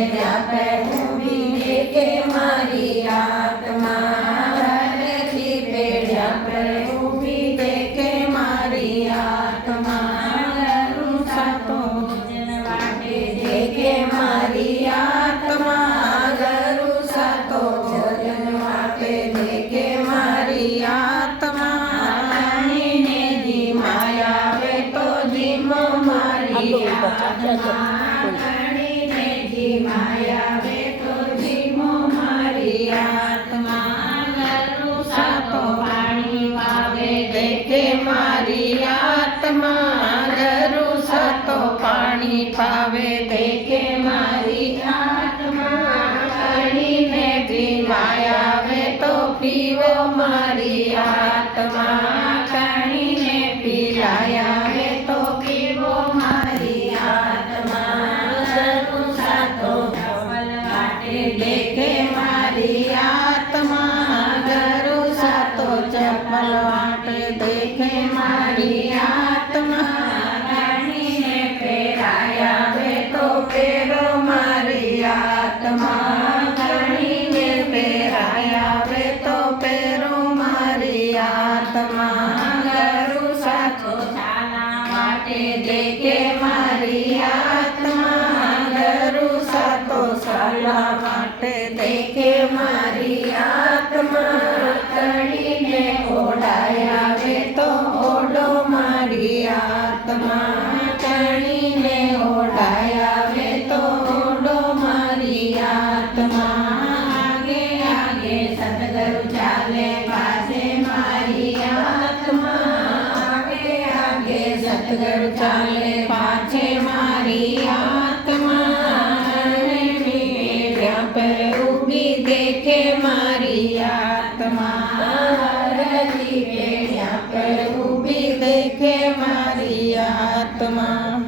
પેડ્યા पे ઊભી દેખે મારી આત્મા ઘરેથી પેડ્યા पे ઊભી દેખે મારી આત્મા સાતો ભોજન વાટે દેખે મારી આત્મા ગરુ સાતો ભોજન વાટે દેખે મારી આત્મા ને જી માયા વે તો જીમ મારી આત્મા ને જી માયા વે તો જીમ મારી આત્મા ગરુ સાતો પાણી વાવે દેખે મારી આત્મા ગરુ સાતો પાણી પાવે દેખે મારી આત્મા પાણીને પીવાય આવે તો પીવો મારી આત્મા પાણીને પીવાય આવે તો પીવો મારી આત્મા ગરુ સાતો ચપલ વાટે દેખે મારી આત્મા ગરુ સાતો ચપલ વાટે દેખે મારી આત્મા રાણીને પહેરાય આવે તો પહેરો મારી આત્મા રાણીને પહેરાય આવે તો પહેરો મારી આત્મા ગરુ સાતો ચાલા વાટે દેખે મારી આત્મા ગરુ સાતો ચાલા વાટે દેખે મારી આત્મા તણીને ઓઢાય આવે તો ઓઢો મારી આત્મા તણીને ઓઢાય આવે તો ઓઢો મારી આત્મા આગે આગે સદગુરુ ચાલે પાસે મારી આત્મા આગે આગે સદગુરુ ચાલે પાછે મારી આત્મા પેડ્યા पे ઊભી દેખે મારી આત્મા ઘરેથી પેડ્યા पे ઊભી દેખે મારી આત્મા।